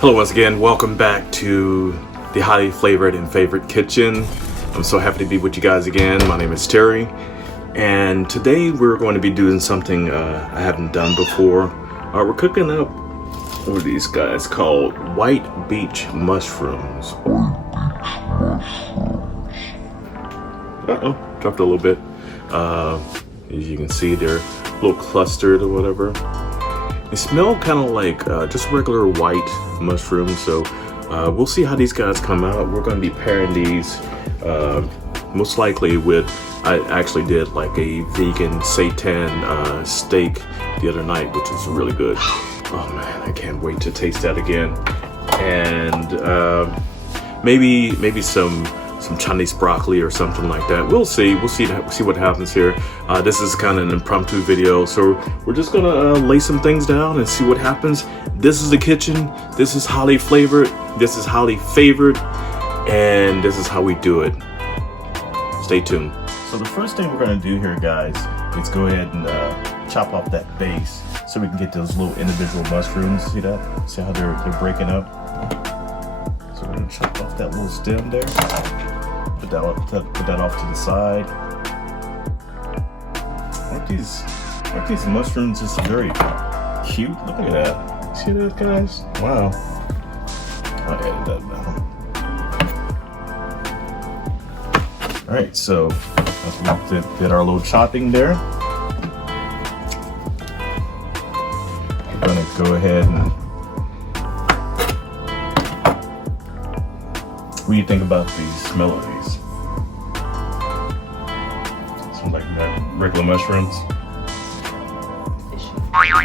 Hello once again, welcome back to the highly flavored and favorite kitchen. I'm so happy to be with you guys again. My name is Terry, and today we're going to be doing something I haven't done before. We're cooking up what are these guys called White Beech Mushrooms. Dropped a little bit. As you can see, they're a little clustered or whatever. They smell kind of like just regular white mushrooms, so we'll see how these guys come out. We're going to be pairing these most likely with, I actually did like a vegan seitan steak the other night, which is really good. Oh man, I can't wait to taste that again. And maybe some Chinese broccoli or something like that. We'll see what happens here. This is kind of an impromptu video, so we're just gonna lay some things down and see what happens. This is the kitchen. This is highly flavored. This is highly favored, and this is how we do it. Stay tuned. So the first thing we're gonna do here, guys, is go ahead and chop off that base so we can get those little individual mushrooms. See that? See how they're breaking up? So we're gonna chop off that little stem there. Put that off to the side. Aren't these mushrooms just very cute? Look at that. See that, guys? Wow. I'll edit that now. Alright, so after we did our little chopping there, we're gonna go ahead and what do you think about the smell of these? Seems like regular mushrooms. Fishy. Oh yeah,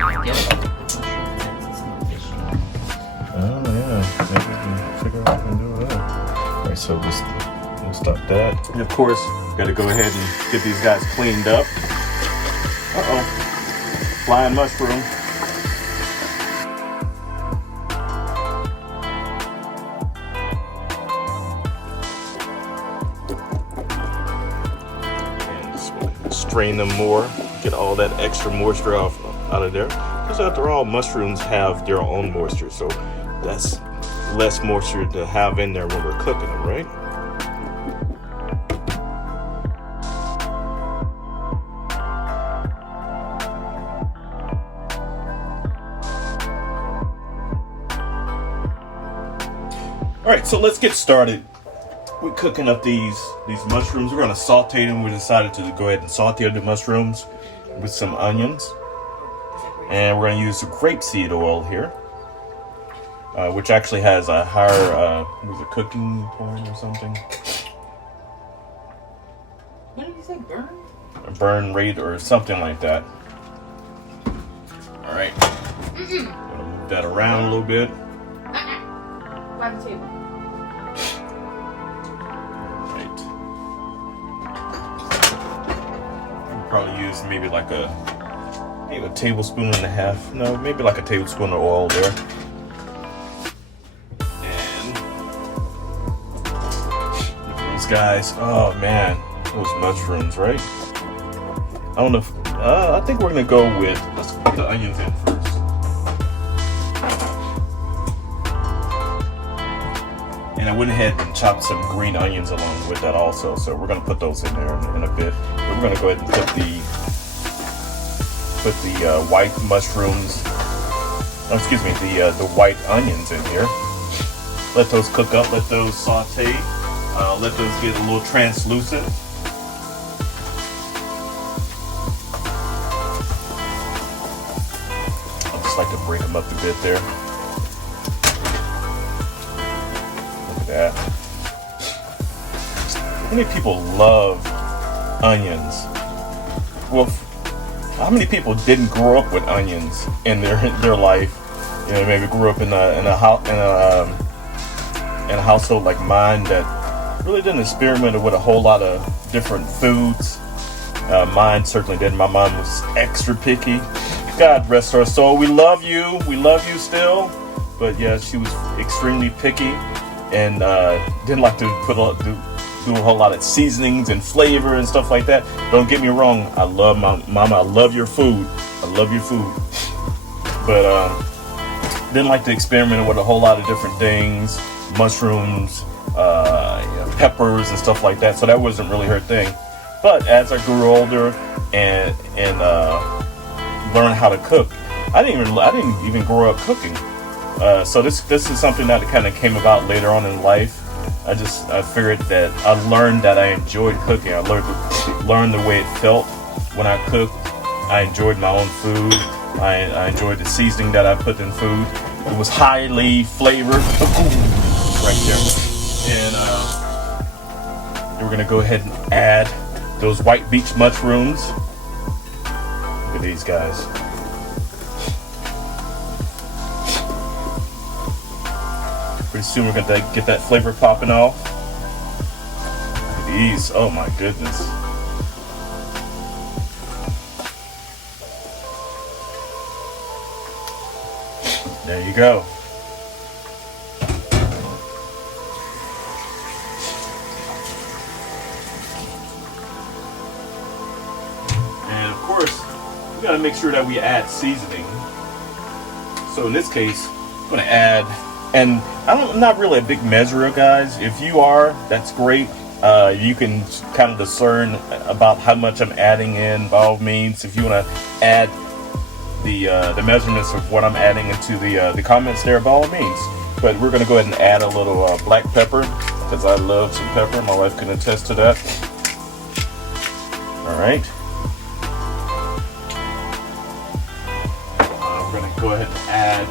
maybe we can figure out what we can do with that. Alright, so we'll stop that. And of course, gotta go ahead and get these guys cleaned up. Uh-oh. Flying mushroom. Strain them more, get all that extra moisture out of there. Because after all, mushrooms have their own moisture, so that's less moisture to have in there when we're cooking them, right? All right, so let's get started. We're cooking up these mushrooms. We're gonna saute them. We decided to go ahead and saute the mushrooms with some onions. And we're gonna use some grapeseed oil here, which actually has a higher, cooking point or something? What did you say, burn? A burn rate or something like that. All right. Gonna move that around a little bit. By the table. Probably use maybe like a tablespoon and a half. No, maybe like a tablespoon of oil there. And those guys, oh man, those mushrooms, right? I don't know if, I think we're gonna go with, let's put the onions in first. And I went ahead and chopped some green onions along with that also, so we're gonna put those in there in a bit. But we're gonna go ahead and put the white mushrooms, the white onions in here. Let those cook up, let those saute, let those get a little translucent. I just like to break them up a bit there. That. How many people love onions? Well, how many people didn't grow up with onions in their life? You know, maybe grew up in a household like mine that really didn't experiment with a whole lot of different foods. Mine certainly didn't. My mom was extra picky. God rest her soul. We love you still, but yeah, she was extremely picky. And didn't like to do a whole lot of seasonings and flavor and stuff like that. Don't get me wrong, I love Mama, I love your food. But didn't like to experiment with a whole lot of different things, mushrooms, peppers and stuff like that. So that wasn't really her thing. But as I grew older and learned how to cook, I didn't even grow up cooking. So this is something that kind of came about later on in life. I figured that I learned that I enjoyed cooking. I learned the way it felt when I cooked. I enjoyed my own food. I enjoyed the seasoning that I put in food. It was highly flavored. Right there. And we're gonna go ahead and add those white beech mushrooms. Look at these guys. Pretty soon we're gonna get that flavor popping off. Look at these, oh my goodness. There you go. And of course, we gotta make sure that we add seasoning. So in this case, I'm gonna add, and I'm not really a big measurer, guys. If you are, that's great. You can kind of discern about how much I'm adding in, by all means. If you wanna add the measurements of what I'm adding into the comments there, by all means. But we're gonna go ahead and add a little black pepper, because I love some pepper. My wife can attest to that. All right. We're gonna go ahead and add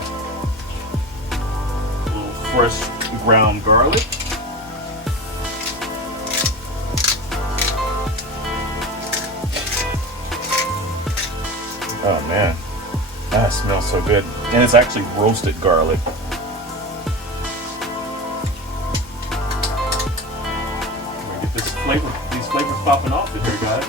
a little fresh ground garlic. Oh man. That smells so good. And it's actually roasted garlic. We're gonna get these flavors popping off in here, guys.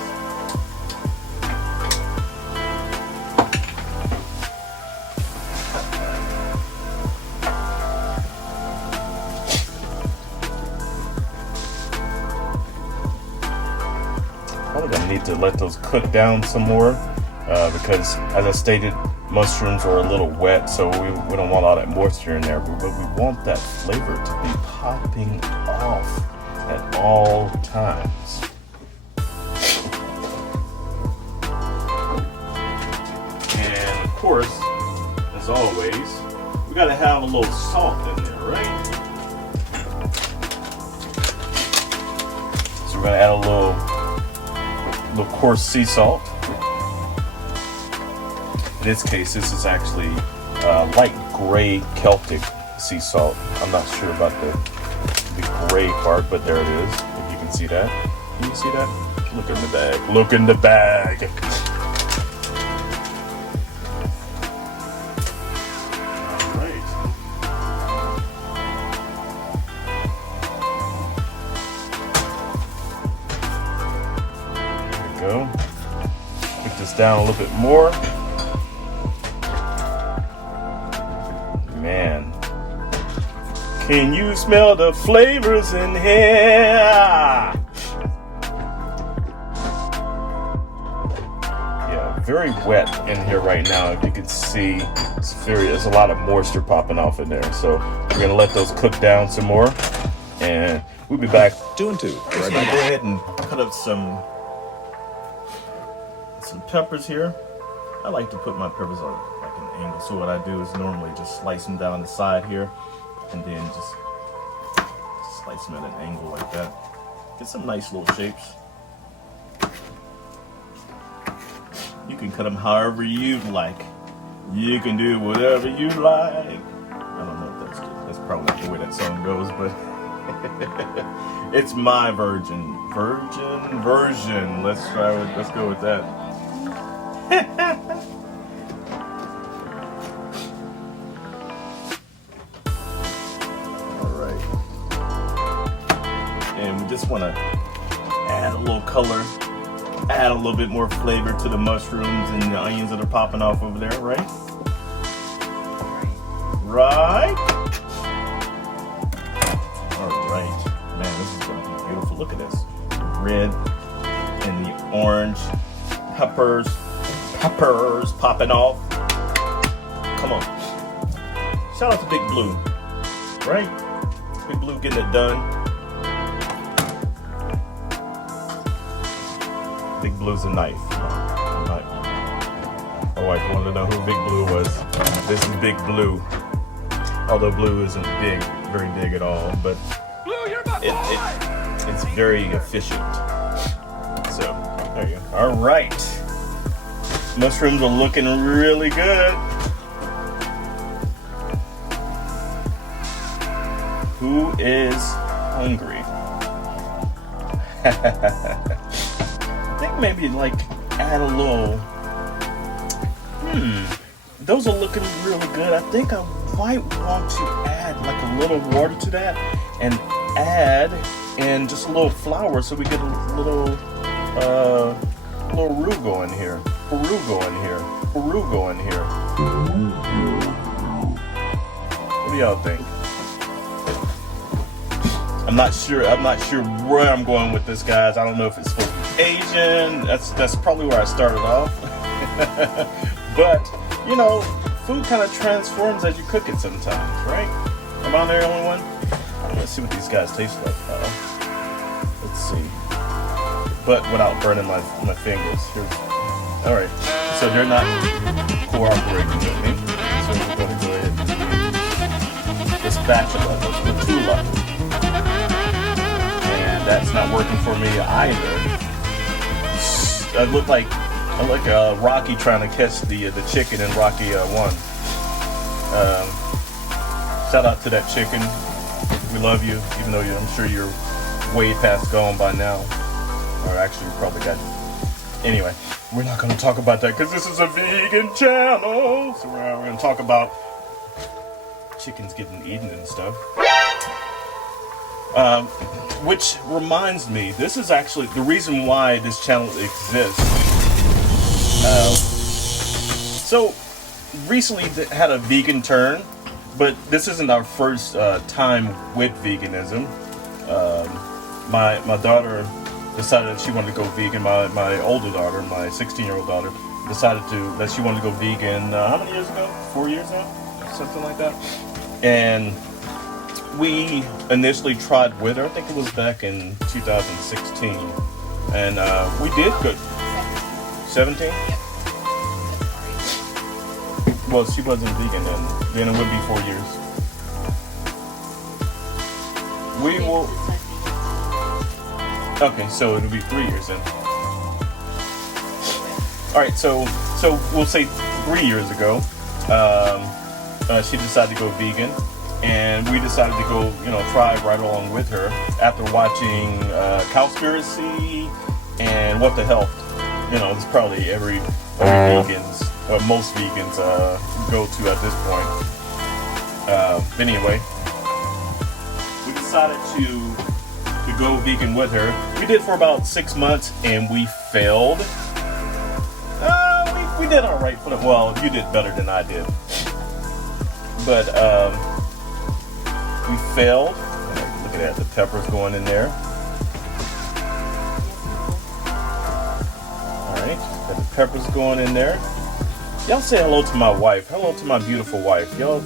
Probably gonna need to let those cook down some more. Because as I stated, mushrooms are a little wet, so we don't want all that moisture in there, but we want that flavor to be popping off at all times. And of course, as always, we gotta have a little salt in there, right? So we're gonna add a little coarse sea salt. In this case, this is actually light gray Celtic sea salt. I'm not sure about the gray part, but there it is. If you can see that. Can you see that? Look in the bag. Look in the bag. All right. There we go. Put this down a little bit more. Man, can you smell the flavors in here? Yeah, very wet in here right now. If you can see, there's a lot of moisture popping off in there. So we're gonna let those cook down some more, and we'll be back. 2 and 2. Right back. Go ahead and cut up some peppers here. I like to put my peppers on like an angle. So what I do is normally just slice them down the side here, and then just slice them at an angle like that. Get some nice little shapes. You can cut them however you like. You can do whatever you like. I don't know if that's probably not the way that song goes, but it's my version. Let's go with that. Alright. And we just want to add a little color, add a little bit more flavor to the mushrooms and the onions that are popping off over there, right? Right? Alright. Man, this is going to be beautiful. Look at this. The red and the orange peppers popping off. Come on. Shout out to Big Blue, right? Big Blue getting it done. Big Blue's a knife. My wife wanted to know who Big Blue was. This is Big Blue. Although Blue isn't big, very big at all, but it's very efficient. So, there you go. All right. Mushrooms are looking really good. Who is hungry? I think maybe like add a little. Those are looking really good. I think I might want to add like a little water to that and add in just a little flour so we get a little rugo in here. Rugo in here. Rugo in here. What do y'all think? I'm not sure where I'm going with this, guys. I don't know if it's supposed to be Asian. That's probably where I started off. But, you know, food kind of transforms as you cook it sometimes, right? Am I the only one? Let's see what these guys taste like. Let's see. But without burning my fingers. All right. So they're not cooperating with me. So we're going to go ahead and do this spatula, this spatula. And that's not working for me either. I look like Rocky trying to catch the chicken in Rocky 1. Shout out to that chicken. We love you, even though I'm sure you're way past gone by now. Or actually, you probably got. Anyway, we're not going to talk about that because this is a vegan channel. So we're going to talk about chickens getting eaten and stuff. Which reminds me, this is actually the reason why this channel exists. So recently had a vegan turn, but this isn't our first time with veganism. My daughter decided that she wanted to go vegan. My older daughter, my 16-year-old daughter, decided that she wanted to go vegan. How many years ago? 4 years now, something like that. And we initially tried with her. I think it was back in 2016, and we did good. 17? Well, she wasn't vegan then it would be 4 years. We will. Okay, so it'll be 3 years then. All right, so we'll say 3 years ago, she decided to go vegan, and we decided to go, try right along with her after watching Cowspiracy and What the Health. It's probably every vegans, or most vegans go to at this point. Anyway, we decided to go vegan with her. We did for about 6 months, and we failed. We did all right for the. Well, you did better than I did, but we failed. Look at that, the peppers going in there. Got the peppers going in there. Y'all say hello to my wife. Hello to my beautiful wife. Y'all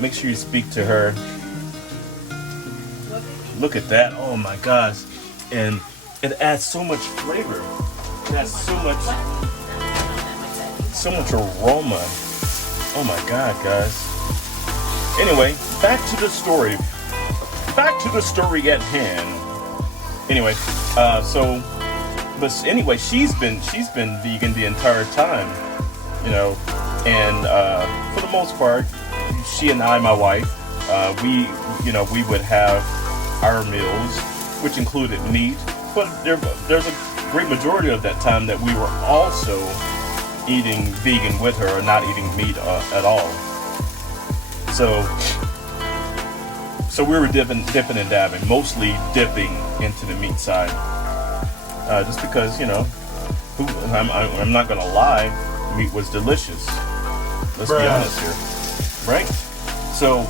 make sure you speak to her. Look at that. Oh my gosh. And it adds so much flavor. It adds so much aroma. Oh my God, guys. Anyway, back to the story. Back to the story at hand. Anyway, But anyway, she's been vegan the entire time, and for the most part, she and I, my wife, we would have our meals, which included meat, but there's a great majority of that time that we were also eating vegan with her, or not eating meat at all. So we were dipping and dabbing, mostly dipping into the meat side. Just because, I'm not gonna lie, meat was delicious. Let's be honest here, right? So,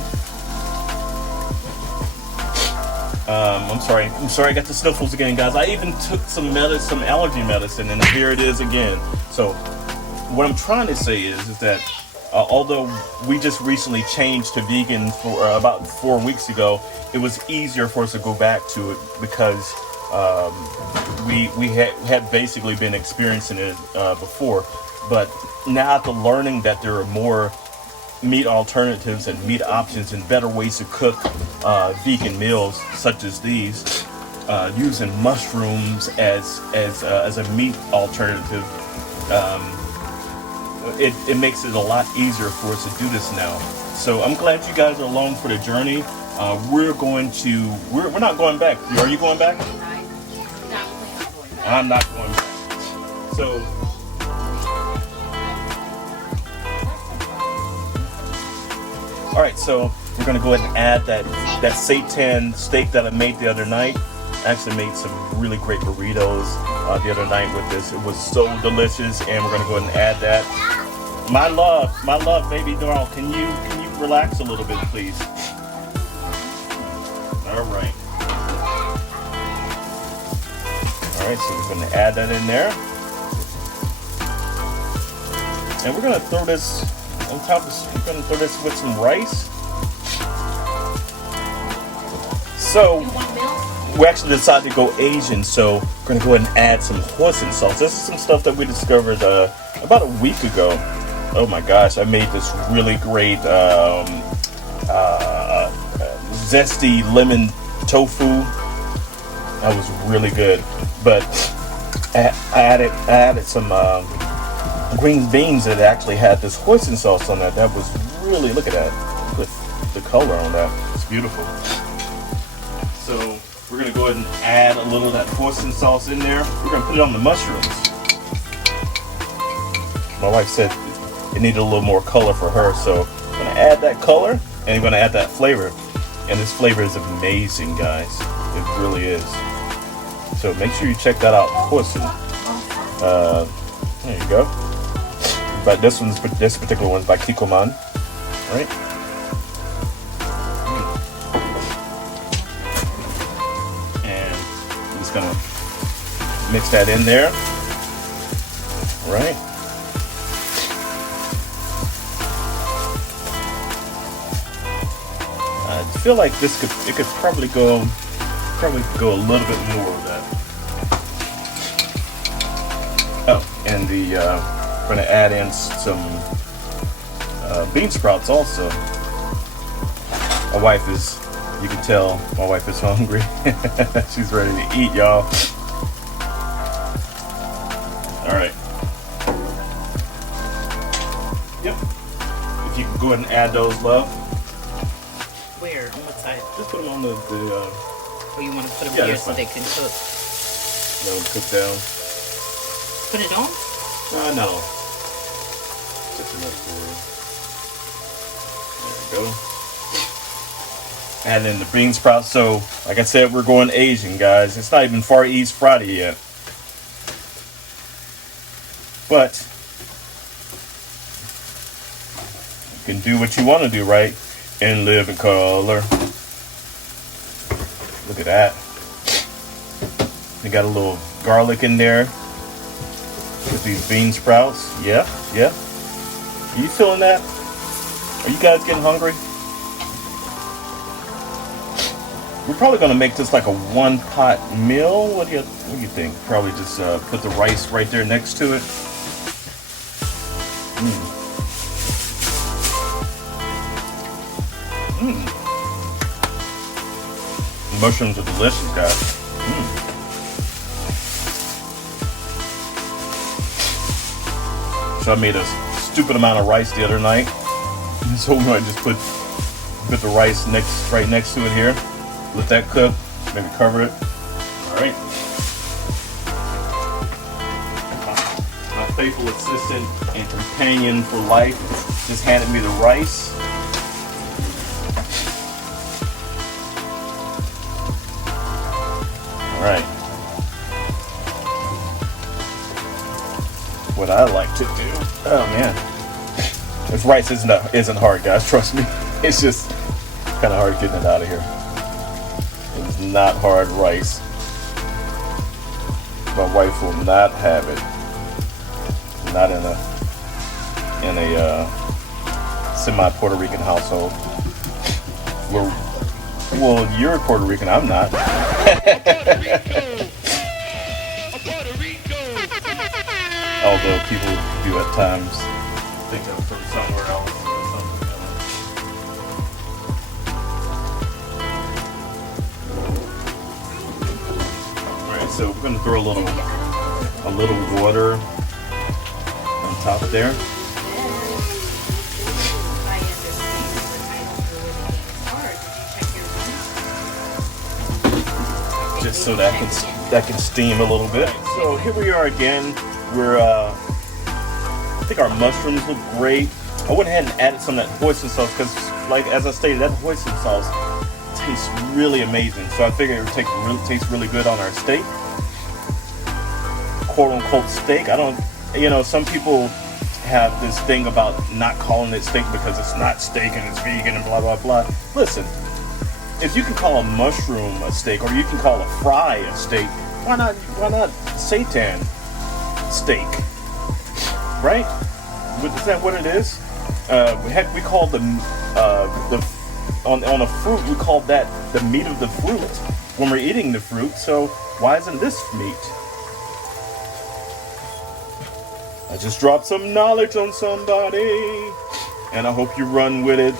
I'm sorry, I got the sniffles again, guys. I even took some allergy medicine, and here it is again. So, what I'm trying to say is that although we just recently changed to vegan for about 4 weeks ago, it was easier for us to go back to it because we had basically been experiencing it before. But now after learning that there are more meat alternatives and meat options and better ways to cook vegan meals such as these, using mushrooms as a meat alternative, it makes it a lot easier for us to do this now. So I'm glad you guys are along for the journey. We're not going back. Are you going back? I'm not going back. So all right, so we're gonna go ahead and add that seitan steak that I made the other night. I actually made some really great burritos the other night with this. It was so delicious, and we're gonna go ahead and add that. My love, baby doll, can you relax a little bit, please? All right. All right, so we're gonna add that in there, and we're gonna throw this on top of. We're gonna throw this with some rice. So we actually decided to go Asian, so we're gonna go ahead and add some hoisin sauce. This is some stuff that we discovered about a week ago. Oh my gosh, I made this really great zesty lemon tofu. That was really good, but I added some green beans that actually had this hoisin sauce on that. That was really, look at that, look at the color on that. It's beautiful. So we're gonna go ahead and add a little of that hoisin sauce in there. We're gonna put it on the mushrooms. My wife said it needed a little more color for her, so I'm gonna add that color and I'm gonna add that flavor. And this flavor is amazing, guys. It really is. So make sure you check that out. Hoisin. There you go. But this particular one's by Kikoman. All right. And I'm just gonna mix that in there. All right. I feel like it could probably go a little bit more of that. Oh, and we're gonna add in some bean sprouts also. My wife is, you can tell, my wife is hungry. She's ready to eat, y'all. All right. Yep. If you can go ahead and add those, love. Where? On what side? Just put them on the Or you want to put them here so they can cook? Let them cook down. Put it on? No. Just enough for. There we go. Add in the bean sprouts. So, like I said, we're going Asian, guys. It's not even Far East Friday yet. But you can do what you want to do, right? And live in color. Look at that. We got a little garlic in there with these bean sprouts. Yeah. Are you feeling that? Are you guys getting hungry? We're probably gonna make this like a one-pot meal. What do you think? Probably just put the rice right there next to it. Mushrooms are delicious, guys. So I made a stupid amount of rice the other night, so we might just put the rice right next to it here. Let that cook. Maybe cover it. All right. My faithful assistant and companion for life just handed me the rice. Right. What I like to do. Oh man, this rice isn't hard, guys. Trust me. It's just kind of hard getting it out of here. It's not hard rice. My wife will not have it. Not in a semi-Puerto Rican household. Well, you're Puerto Rican, I'm not. Although people do at times think I'm from somewhere else or something. Alright, so we're gonna throw a little water on top there. Just so that can steam a little bit. So here we are again. We're I think our mushrooms look great. I went ahead and added some of that hoisin sauce because, like as I stated, that hoisin sauce tastes really amazing. So I figured it would taste really good on our steak, quote unquote steak. I don't, some people have this thing about not calling it steak because it's not steak and it's vegan and blah blah blah. Listen. If you can call a mushroom a steak, or you can call a fry a steak, why not seitan steak? Right? Is that what it is? Heck, we call on a fruit, we call that the meat of the fruit when we're eating the fruit. So why isn't this meat? I just dropped some knowledge on somebody, and I hope you run with it.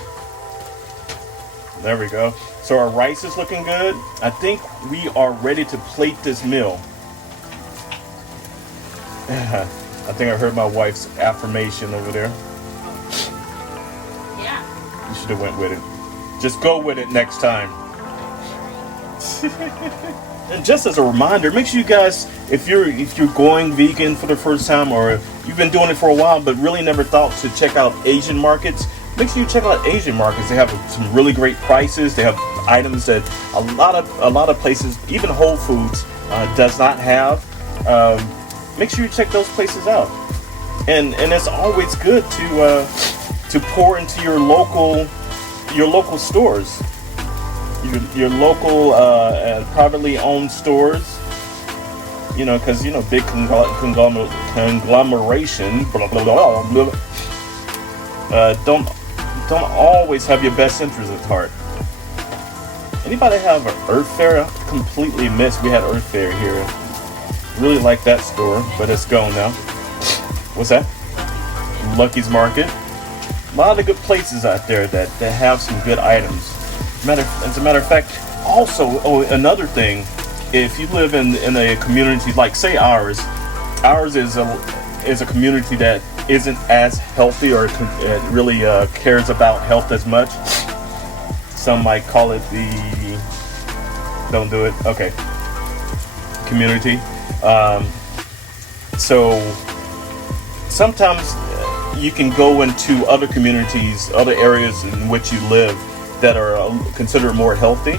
There we go. So our rice is looking good. I think we are ready to plate this meal. I think I heard my wife's affirmation over there. Yeah. You should have went with it. Just go with it next time. And just as a reminder, make sure you guys, if you're going vegan for the first time, or you've been doing it for a while but really never thought to check out Asian markets, make sure you check out Asian markets. They have some really great prices. They have items that a lot of places, even Whole Foods, does not have. Make sure you check those places out. And it's always good to pour into your local stores, your local privately owned stores. Because big conglomeration, blah blah blah blah. Don't always have your best interests at heart. Anybody have an Earth Fair? I completely missed. We had Earth Fair here. Really like that store, but it's gone now. What's that? Lucky's Market. A lot of good places out there that have some good items. As a matter of fact, also, another thing, if you live in a community like, say, ours is a community that isn't as healthy, or really cares about health as much. Some might call it don't do it. Okay. Community. So sometimes you can go into other communities, other areas in which you live that are considered more healthy.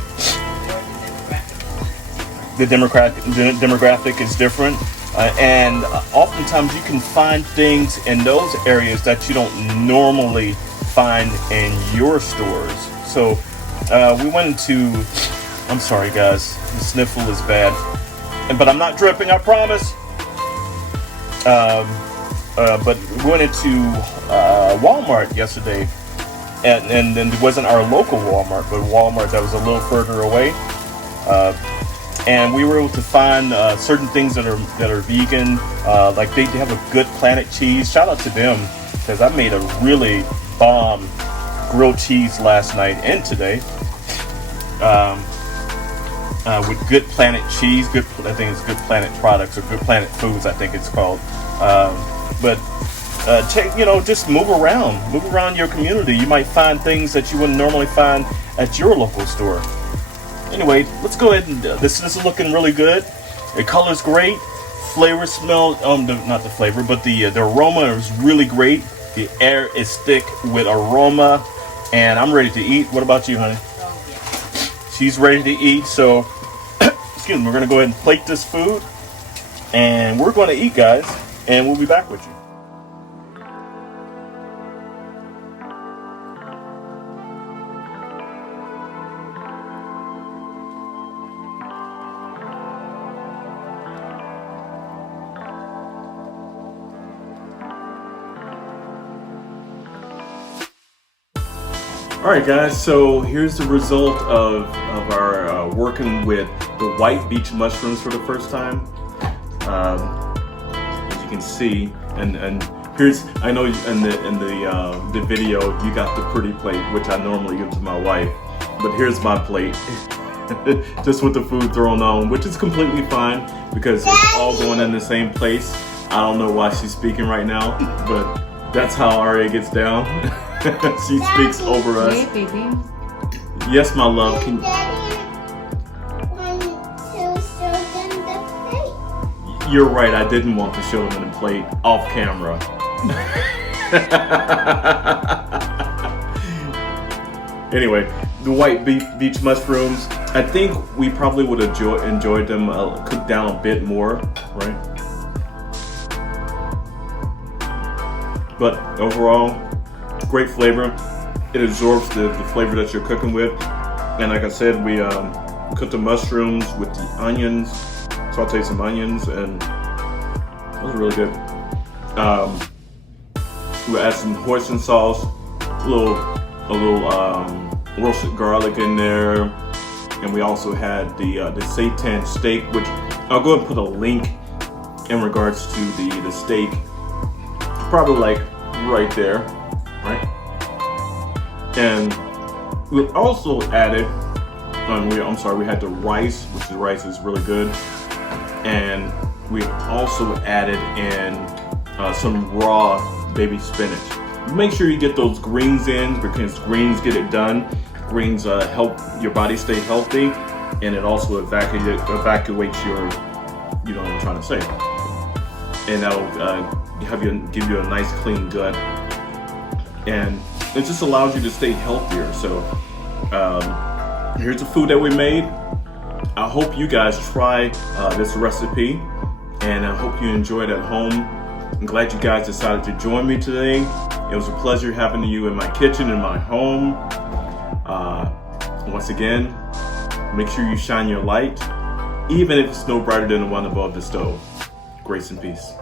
The demographic is different. And oftentimes you can find things in those areas that you don't normally find in your stores. So we went into, I'm sorry guys, the sniffle is bad, but I'm not dripping, I promise. But we went into Walmart yesterday, and it wasn't our local Walmart, but Walmart that was a little further away. And we were able to find certain things that are vegan. Like they have a Good Planet cheese. Shout out to them, because I made a really bomb grilled cheese last night and today. With Good Planet cheese. I think it's Good Planet products, or Good Planet Foods, I think it's called. Just move around your community. You might find things that you wouldn't normally find at your local store. Anyway, let's go ahead and this is looking really good. The color's great. Flavor, smell, not the flavor, but the aroma is really great. The air is thick with aroma, and I'm ready to eat. What about you, honey? Oh, yeah. She's ready to eat, so excuse me, we're gonna go ahead and plate this food, and we're gonna eat, guys, and we'll be back with you. Alright guys, so here's the result of our working with the White Beech Mushrooms for the first time. As you can see, and here's, I know in the video you got the pretty plate, which I normally give to my wife, but here's my plate. Just with the food thrown on, which is completely fine because it's all going in the same place. I don't know why she's speaking right now, but that's how Aria gets down. She speaks over us. Hey, baby. Yes, my love. Can You're right, I didn't want to show them in the plate off camera. Anyway, the White Beech Mushrooms, I think we probably would have enjoyed them cooked down a bit more, right? But overall, great flavor. It absorbs the flavor that you're cooking with. And like I said, we cooked the mushrooms with the onions, sauteed some onions, and it was really good. We add some hoisin sauce, a little roasted garlic in there, and we also had the seitan steak, which I'll go ahead and put a link in regards to the steak, probably like right there, right? And we also added, we had the rice, which the rice is really good, and we also added in some raw baby spinach. Make sure you get those greens in because greens get it done. Greens help your body stay healthy, and it also evacuates your, you know what I'm trying to say. And that'll give you a nice clean gut, and it just allows you to stay healthier. So here's the food that we made. I hope you guys try this recipe, and I hope you enjoy it at home. I'm glad you guys decided to join me today. It was a pleasure having you in my kitchen, in my home. Once again, make sure you shine your light, even if it's no brighter than the one above the stove. Grace and peace.